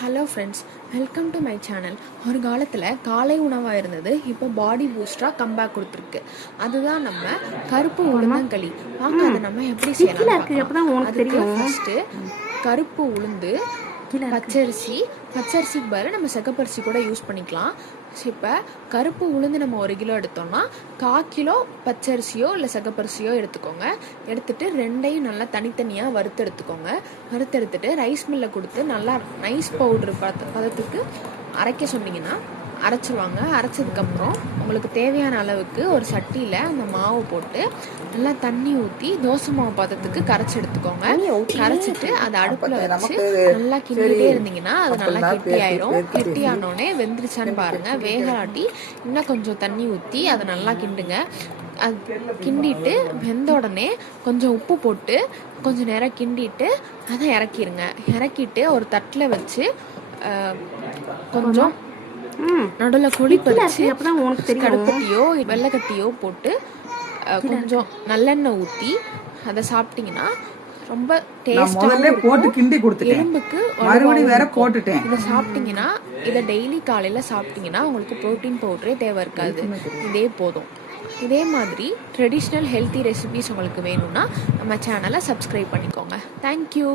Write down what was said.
Hello friends, welcome to my channel. ஒரு காலத்தில் காலை உணவாக இருந்தது, இப்போ பாடி பூஸ்டராக கம்பேக் கொடுத்துருக்கு. அதுதான் நம்ம கருப்பு உளுந்தங்களி. வாங்க அதை நம்ம எப்படி செய்யலாம். அதுக்கு ஃபஸ்ட்டு கருப்பு உளுந்து, பச்சரிசிக்கு பதில் நம்ம செகப்பரிசி கூட யூஸ் பண்ணிக்கலாம். இப்போ கருப்பு உளுந்து நம்ம 1 கிலோ எடுத்தோம்னா 1/4 கிலோ பச்சரிசியோ இல்லை செகப்பரிசியோ எடுத்துக்கோங்க. எடுத்துட்டு ரெண்டையும் நல்லா தனித்தனியாக வறுத்தெடுத்துக்கோங்க. வறுத்தெடுத்துட்டு ரைஸ் மில்லில் கொடுத்து நல்லா நைஸ் பவுட்ரு பதத்துக்கு அரைக்க சொன்னீங்கன்னா அரைச்சிருவாங்க. அரைச்சதுக்கப்புறம் உங்களுக்கு தேவையான அளவுக்கு ஒரு சட்டியில் அந்த மாவு போட்டு நல்லா தண்ணி ஊற்றி தோசை மாவு பதத்துக்கு கரைச்சி எடுத்துக்கோங்க. கரைச்சிட்டு அதை அடுப்பில் வச்சு நல்லா கிண்டிகிட்டே இருந்தீங்கன்னா அது நல்லா கெட்டியாயிரும். கெட்டியானோடனே வெந்துருச்சான்னு பாருங்கள். வேகலாட்டி இன்னும் கொஞ்சம் தண்ணி ஊற்றி அதை நல்லா கிண்டுங்க. அது கிண்டிட்டு வெந்த உடனே கொஞ்சம் உப்பு போட்டு கொஞ்சம் நேரம் கிண்டிட்டு அதை இறக்கிடுங்க. இறக்கிட்டு ஒரு தட்டில் வச்சு கொஞ்சம் நடுவில் குழி பறிச்சு கடுப்பட்டியோ வெள்ளைக்கட்டியோ போட்டு கொஞ்சம் நல்லெண்ணெய் ஊற்றி அதை சாப்பிட்டீங்கன்னா ரொம்ப எலும்புக்கு இதை சாப்பிட்டீங்கன்னா இதை டெய்லி காலையில் சாப்பிட்டீங்கன்னா உங்களுக்கு ப்ரோட்டீன் பவுடரே தேவை இருக்காது. இதே போதும். இதே மாதிரி ட்ரெடிஷ்னல் ஹெல்த்தி ரெசிபிஸ் உங்களுக்கு வேணும்னா நம்ம சேனலை சப்ஸ்கிரைப் பண்ணிக்கோங்க. தேங்க்யூ.